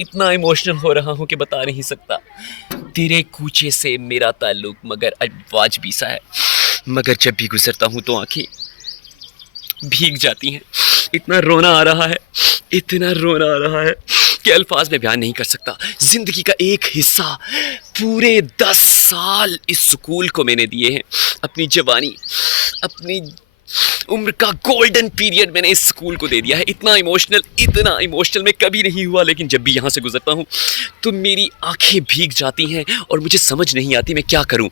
इतना इमोशनल हो रहा हूँ कि बता नहीं सकता। तेरे कूचे से मेरा ताल्लुक मगर वाजबी सा है, मगर जब भी गुजरता हूँ तो आंखें भीग जाती हैं। इतना रोना आ रहा है, इतना रोना आ रहा है कि अल्फाज में बयान नहीं कर सकता। ज़िंदगी का एक हिस्सा, पूरे 10 साल इस स्कूल को मैंने दिए हैं। अपनी जवानी, अपनी उम्र का गोल्डन पीरियड मैंने इस स्कूल को दे दिया है। इतना इमोशनल मैं कभी नहीं हुआ, लेकिन जब भी यहाँ से गुजरता हूँ तो मेरी आंखें भीग जाती हैं और मुझे समझ नहीं आती मैं क्या करूँ।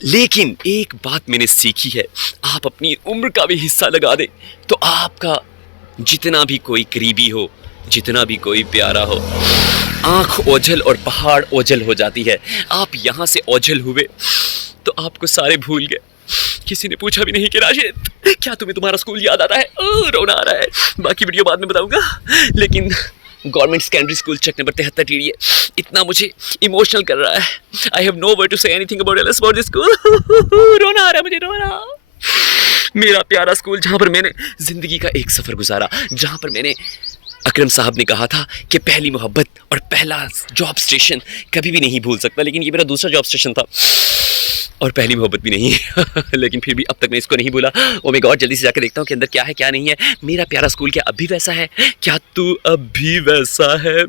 लेकिन एक बात मैंने सीखी है, आप अपनी उम्र का भी हिस्सा लगा दें तो आपका जितना भी कोई करीबी हो, जितना भी कोई प्यारा हो, आँख ओझल और पहाड़ ओझल हो जाती है। आप यहाँ से ओझल हुए तो आपको सारे भूल गए। किसी ने पूछा भी नहीं कि राशिद क्या तुम्हें तुम्हारा स्कूल याद आता है? रोना आ रहा है, बाकी वीडियो बाद में बताऊंगा। लेकिन government secondary school check number 73 TDA इतना मुझे इमोशनल कर रहा है। I have no word to say anything about this school. रोना आ रहा है मुझे, रोना। मेरा प्यारा स्कूल जहाँ पर मैंने ज़िंदगी का एक सफ़र गुजारा, जहाँ पर मैंने अकरम साहब ने कहा था कि पहली मोहब्बत और पहला जॉब स्टेशन कभी भी नहीं भूल सकता, लेकिन ये मेरा दूसरा जॉब स्टेशन था और पहली मोहब्बत भी नहीं। लेकिन फिर भी अब तक मैं इसको नहीं भूला। ओ माय गॉड, जल्दी से जाकर देखता हूँ कि अंदर क्या है क्या नहीं है। मेरा प्यारा स्कूल क्या अब भी वैसा है? क्या तू अब भी वैसा है?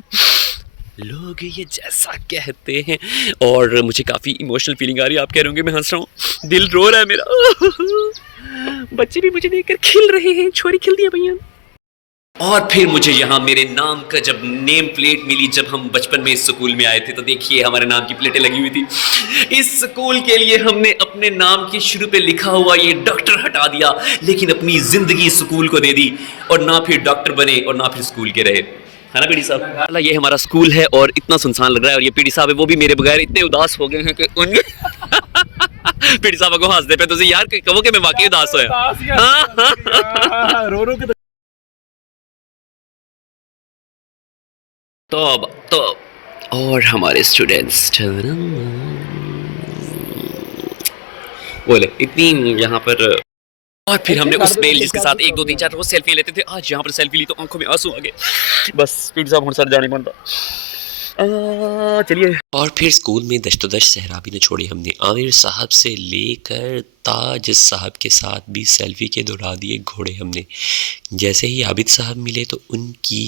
लोग ये जैसा कहते हैं। और मुझे काफ़ी इमोशनल फीलिंग आ रही है। आप कह रहे होंगे मैं हंस रहा हूँ, दिल रो रहा है मेरा। बच्चे भी मुझे देखकर खिल रहे हैं, छोरी खिल दिया भैया। और फिर मुझे यहाँ मेरे नाम का जब नेम प्लेट मिली, जब हम बचपन में इस स्कूल में आए थे तो देखिए हमारे नाम की प्लेटें लगी हुई थी। इस स्कूल के लिए हमने अपने नाम के शुरू पे लिखा हुआ ये डॉक्टर हटा दिया, लेकिन अपनी ज़िंदगी स्कूल को दे दी और ना फिर डॉक्टर बने और ना फिर स्कूल के रहे, है ना पीडी साहब? ये हमारा स्कूल है और इतना सुनसान लग रहा है, और ये पीडी साहब है वो भी मेरे बगैर इतने उदास हो गए हैं कि उनके पीडी साहब को हंसते पे तुझे यार कहो कि मैं वाकई उदास होया। रो रो के तो और हमारे स्टूडेंट्स बोले इतनी यहाँ पर। और फिर हमने उस मेल जिसके साथ 1 2 3 4 रोज सेल्फी लेते थे, आज यहाँ पर सेल्फी ली तो आंखों में आंसू आ गए। बस पीडी साहब सर जाने बनता। चलिए। और फिर स्कूल में दश्तोदश सहराबी ने छोड़ी हमने। आमिर साहब से लेकर ताज साहब के साथ भी सेल्फी के दौड़ा दिए घोड़े हमने। जैसे ही आबिद साहब मिले तो उनकी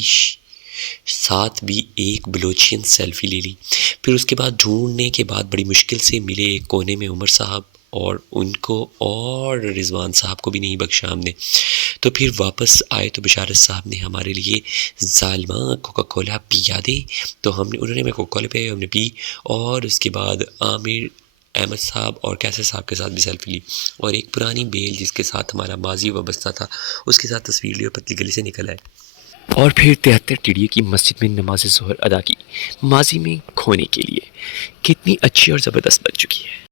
साथ भी एक बलोचियन सेल्फी ले ली। फिर उसके बाद ढूंढने के बाद बड़ी मुश्किल से मिले एक कोने में उमर साहब, और उनको और रिजवान साहब को भी नहीं बख्शा हमने। तो फिर वापस आए तो बिशारत साहब ने हमारे लिए जालिमा कोका कोला पिया दे, तो उन्होंने मैं कोका कोला पिया, हमने पी। और उसके बाद आमिर अहमद साहब और कैसर साहब के साथ भी सेल्फी ली, और एक पुरानी बेल जिसके साथ हमारा माजी वाबस्ता था उसके साथ तस्वीर ली और पतली गली से निकल आए। और फिर 73 टीडीए की मस्जिद में नमाज ज़ोहर अदा की, माजी में खोने के लिए। कितनी अच्छी और ज़बरदस्त बन चुकी है।